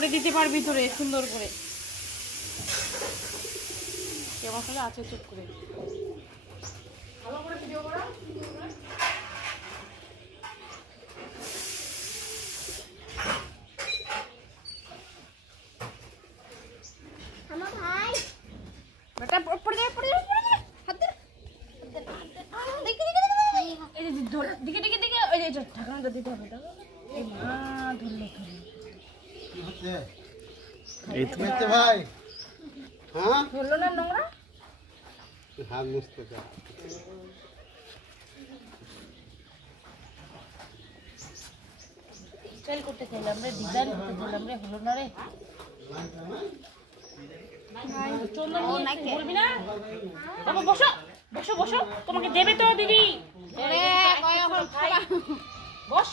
করে দিতে পারবি তোরে সুন্দর করে। কে মশলা আছে চুপ করে ভালো করে ভিডিও করো। আমার ভাই বেটা পড়ে যা হাত দে দেখি এই যে দিকে ওই যে ঢাকনাটা দিতে হবে। এই মা ধরলো কি হচ্ছে এই তো ভাই হ্যাঁ ধরলো না নোংরা হাত মুছতে যা স্টাইল করতে চাইলাম রে ডিজাইন করতে চাইলাম রে হলো না রে চন্দন বলবি না বাবা বসো বসো বসো তোমাকে দেবে তো দিদি বস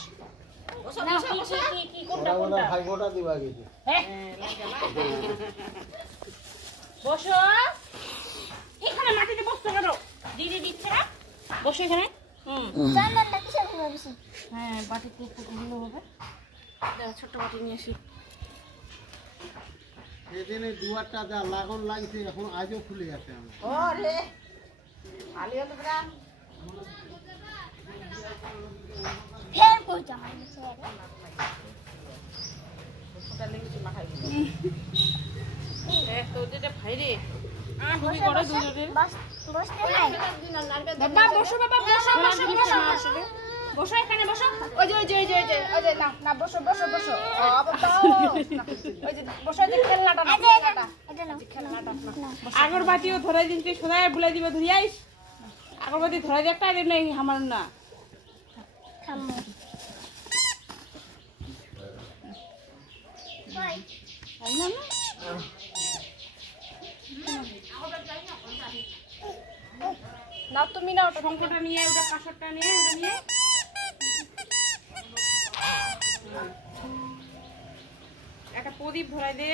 কি কোনটা কোনটা ভাই গোটা দিবা গেছে বসো এখানে মাটিতে বসতে কেন দিদি দিচ্ছে না বসো এখানে চন্দনটা কিসের হবে বেশি? হ্যাঁ বাটিতে একটু গুলো হবে ছোট্ট বাটি নিয়ে আসি এদিনে দুয়ারটা যা লাগান লাগছে এখন আজও খুলে গেছে আমার ও রে খালি হলো পুরা ফের পড়ছে আমার নিচে ওটা লেগেছে মাথায় তো যেটা ভাই রে তুমি করো দুজনে বাস বসতে নাই বাবা বসো বাবা বসো বসো বসো বসো এখানে বসো ওই যে না বসো বসো বসো বাবা ওই যে বসো যে খেলনাটা না খেলনাটা আগরবাতিও ধরাই দিনতে সদাই বুলাই দিবে ধরিয়াইস আগরবাতি ধরাই দে একটা রে নাই আমার না থামো বাই না না তুমি না ওটা শঙ্করটা নিয়ে ওটা কাঁসরটা নিয়ে ওটা নিয়ে একটা প্রদীপ ধরাই দে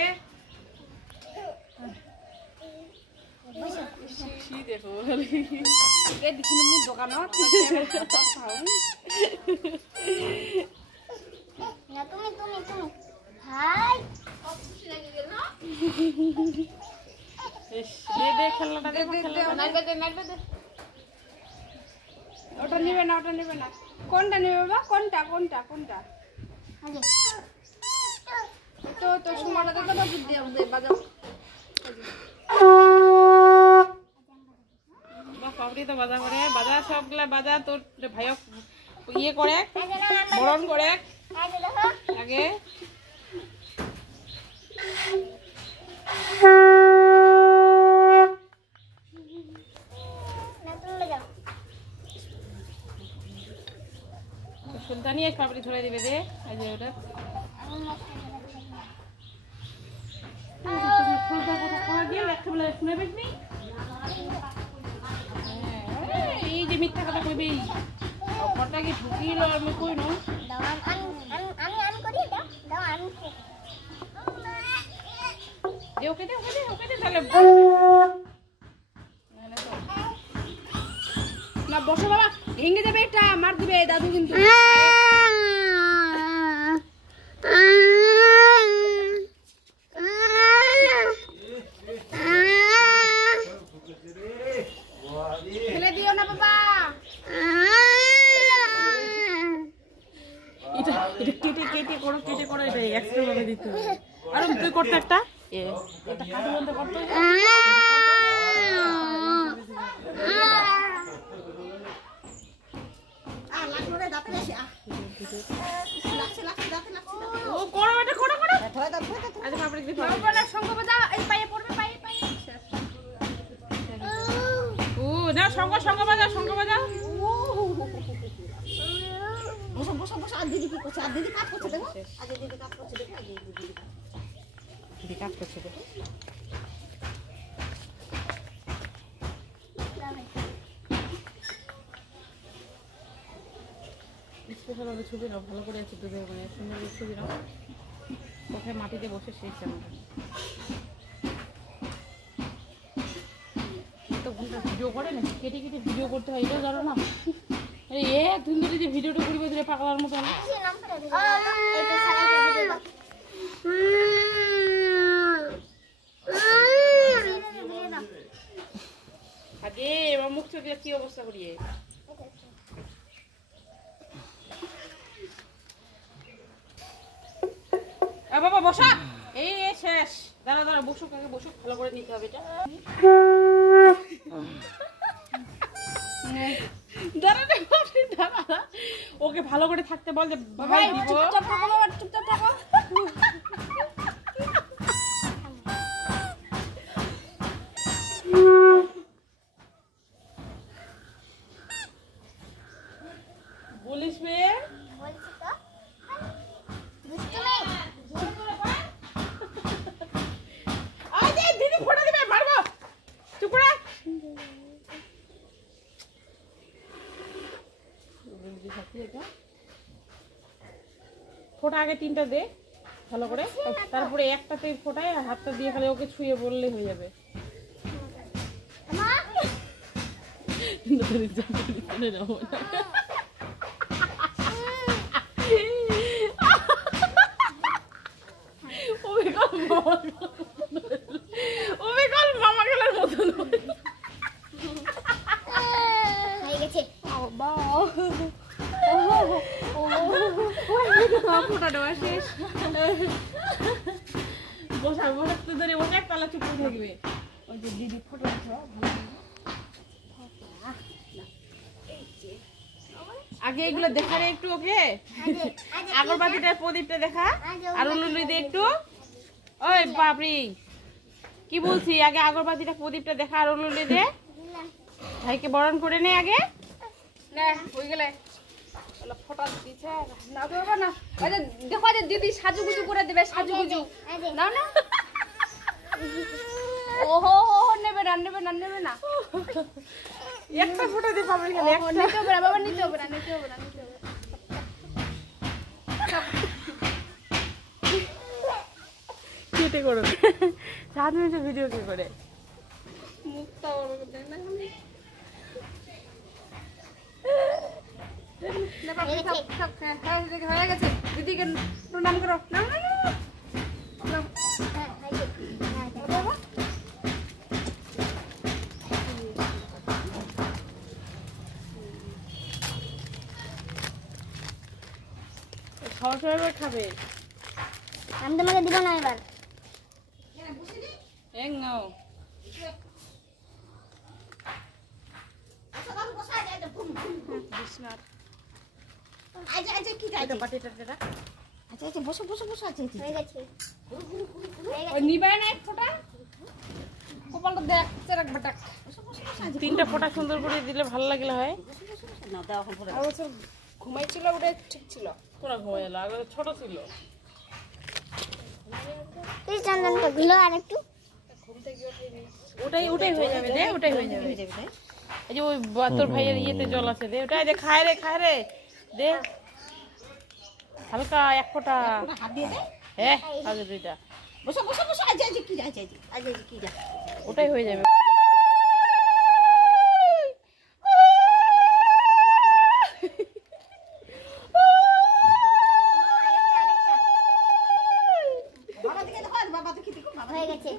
দেখো দেখি মুখ দোকানত না তুমি ভাই দে খেলনাটা দে দে ওটা নেবে না কোনটা নেবে বাবা কোনটা তো সময়টা তো বাজাও সবটি তো বাজা করে বাজা সবগুলা বাজা তোর ভাইক ইয়ে করে বরণ করে আগে সুলতানি এক পাপড়ি ধরে দিবে দে এই যে ওটা ফুলটা কথা কয়া দিয়ে একটা বলে শুনে পেছনি এই যে মিথ্যা কথা কইবি অপরটা কি ঢুকিল আমি কই না দাও আমি আন করি দাও আমি দে ওকে দে তাহলে না বসো বাবা ভেঙে যাবে এটা মার দিবে দাদু কিন্তু ফেলে দিও না বাবা এটা কেটে করো এটা এক্সট্রা ভাবে দিতে হবে আর তুই করতে একটা এটা কাটু বন্ধ করতে ও করো এটা করো আচ্ছা পাপড়ি দিতে হবে না শঙ্খ বাজা এই পায়ে পড়বে পায়ে ও না শঙ্খ বাজা বসো আর দিদি কি করছে আর দিদি কাজ করছে দেখো দিদি কাজ করছে দেখো স্পেশালভাবে ছবি নাও ভালো করে আছে দুধের মানে সুন্দর ছবি নাও কোথায় মাটিতে বসে শেষ আমরা তো ঘন্টা ভিডিও করে না কেটে ভিডিও করতে হয় এটাও জানো না তুমি যদি ভিডিওটা করবে দিলে পাগলার মতো এগুলো কি অবস্থা করিয়ে বাবা বসা এই শেষ দাঁড়া দাঁড়া বসুক আগে বসুক ভালো করে নিতে হবে এটা দাঁড়া ওকে ভালো করে থাকতে বল যে ভাই চুপচাপ থাকো বাবা চুপচাপ থাকো বলিস বে বলছি তো দিদি ফোটা দিবে মারবো চুপ করে ফোটা আগে 3টা দে ভালো করে তারপরে একটাতে ফোটায় হাতটা দিয়ে খালি ওকে ছুঁয়ে বললে হয়ে যাবে মামা গেলার মতন হয়ে গেছে ফোটা দেওয়া শেষ বসা বসা ধরে বসে তালা চুপ করে থাকবে ওই যে দিদি ফটো আগে এগুলো দেখা রে একটু ওকে আগরবাতিটা প্রদীপটা দেখা আর লুলুই দে একটু ওই বাপরি কি বলছি আগে আগরবাতিটা প্রদীপটা দেখা আর লুলুই দে ভাইকে বরণ করে নে আগে না হয়ে গেলে ফটো দিছে না বাবা না আরে দেখো যে দিদি সাজুগুজু করে দেবে সাজুগুজু নাও না ওহো নেবে না নেবে না নেবে না একটা ফটো দে পাবে খালি একটা নিতে হবে বাবা নিতে হবে না নিতে হবে না নিতে হবে কেটে করো 7 মিনিটের ভিডিও কে করে মুখটা বড় করে দেন না হয়ে গেছে দিদিকে প্রণাম করো না খাওয়া খাবে আমি তোমাকে দিব না এবার তিনটা ফোঁটা সুন্দর করে দিলে ভালো লাগলে হয় ঘুমাইছিল ওটা ঠিক ছিল পুরো ঘুমাইলো আগে ছোট ছিল তুই চন্দন গুলো আর একটু ওটাই ওটাই হয়ে যাবে দে ওটাই হয়ে যাবে এই যে ওই তোর ভাইয়ের ইয়েতে জল আছে দে ওটাই দে খায় রে দে হালকা এক ফোঁটা হাত দিয়ে দে হ্যাঁ আগে দুইটা বসো বসো বসো আজ আজ কি যা আজ কি যা ওটাই হয়ে যাবে হয়ে গেছে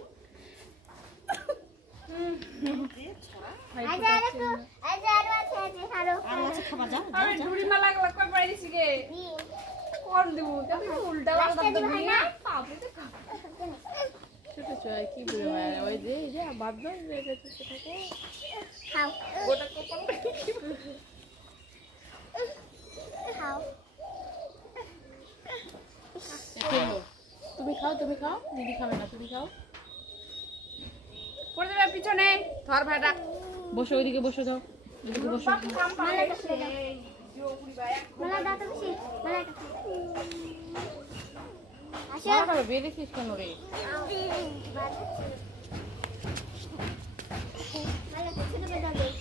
কি ওই যে বাদ তুমি খাও দিদি খাবে না তুমি খাও পড়ে যাবে পিছনে ধর ভাইটা বসো ওইদিকে বসো দাও এদিকে বসো বেরিয়েছিস কেন রে ছোট